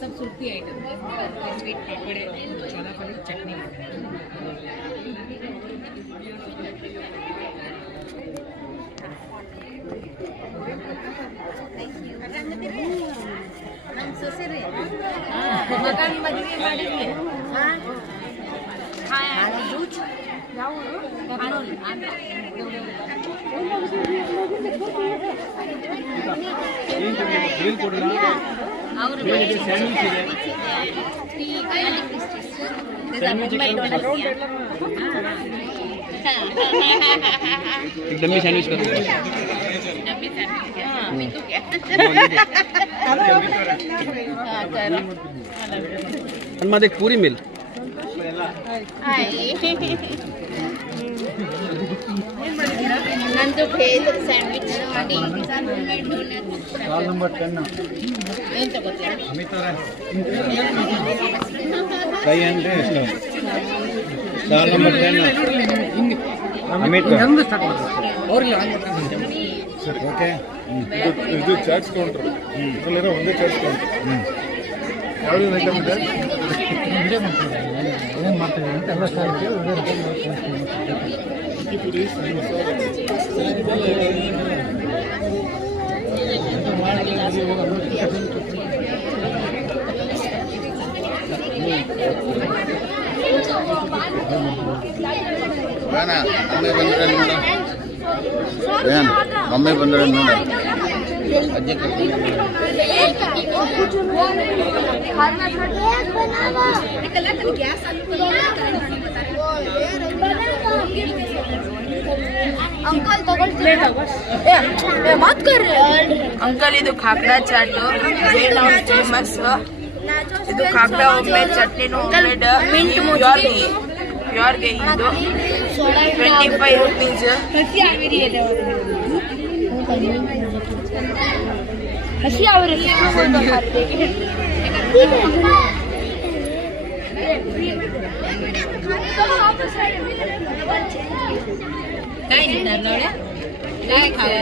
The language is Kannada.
सब सूखी आइटम है, स्वीट पापड़ है, छोला फली चटनी है। ನಮ್ಮ ಸೊಸೆರಿ ಮಗನ ಮದುವೆ ಮಾಡಿದ್ವಿ. ಯಾವ ಕಾನೂನು ಅವರು डम्मी सैंडविच कर एक पूरी मिल ನಂದು ಬೇಲ್ ಸ್ಯಾಂಡ್ವಿಚ್ ಮಾಡಿ ಕಾಲ್ ನಂಬರ್ 10 ಏನು ತಗೋತೀರಾ? ಕೈ ಅಂದರೆ ಎಷ್ಟು? ಕಾಲ್ ನಂಬರ್ 10 ಅಮಿತ್ ಸರ್ ಓಕೆ. ಇದು ಚಾರ್ಜ್ ಕೌಂಟ್ರ್, ಇದರಲ್ಲಿರೋ ಒಂದೇ ಚಾರ್ಜ್ ಕೌಂಟ್ರ್. ಯಾವುದೇನು ಐಟಮ್ ಇದೆ? ಏನು ಮಾಡ್ತೀವಿ ಅಂತ ಎಲ್ಲ ಸ್ಟೈಲ್ ಪುರಿ ಮಮ್ಮಿ ಬಂದ್ರೆ ನೋಡ ಅಜ್ಜಿ ಅಂಕಲ್ ಮತ್ ಕರ್ರಿ ಅಂಕಲ್. ಇದು ಖಾಕ್ರಾ ಚಾಟು ಫೇಮಸ್. ಇದು ಖಾಕ್ರಾ ಹೋಮ್ಮೇಡ್ ಚಟ್ನಿನೂ ಹೋಮ್ಮೇಡ್ ಪ್ಯೂರ್ಗೆ ಇದು 25 rupees. ಹಸಿ ಅವರ काय देणार नवळे काय खावा